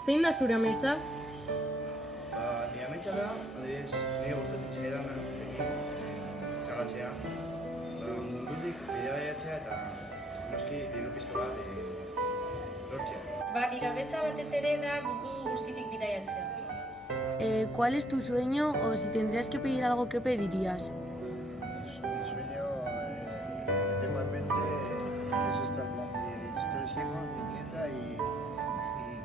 Zein da zure ametsa? Nire ametsa da, adibidez, nire gustatzen zaidana, eskagatzea, mundutik bidaiatzea eta noski diru pizka bat lortzea. Nire ametsa batez ere da mundu guztitik bidaiatzea. ¿Cuál es tu sueño o si tendrías que pedir algo, qué pedirías? Mi sueño que tengo en mente es estar con mis 3 hijos, mi nieta y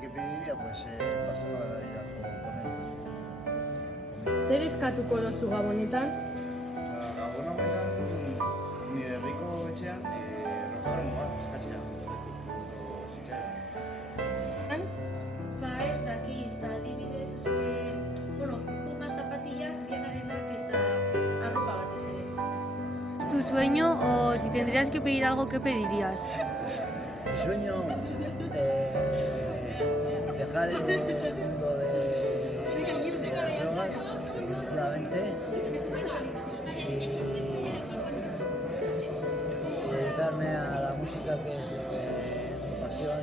¿qué pediría? Pues pasar la Navidad con ellos. Zer eskatuko dozu gabonetan? Gabon honetan, nire herriko etxean, rokaromo bat eskatzea. Ez dakit, adibidez, puma zapatillak, rianarenak eta arropa batez ere. ¿Es tu sueño o si tendrías que pedir algo, qué pedirías? Mi sueño dejar el mundo de las drogas definitivamente y dedicarme a la música, que es lo que es mi pasión.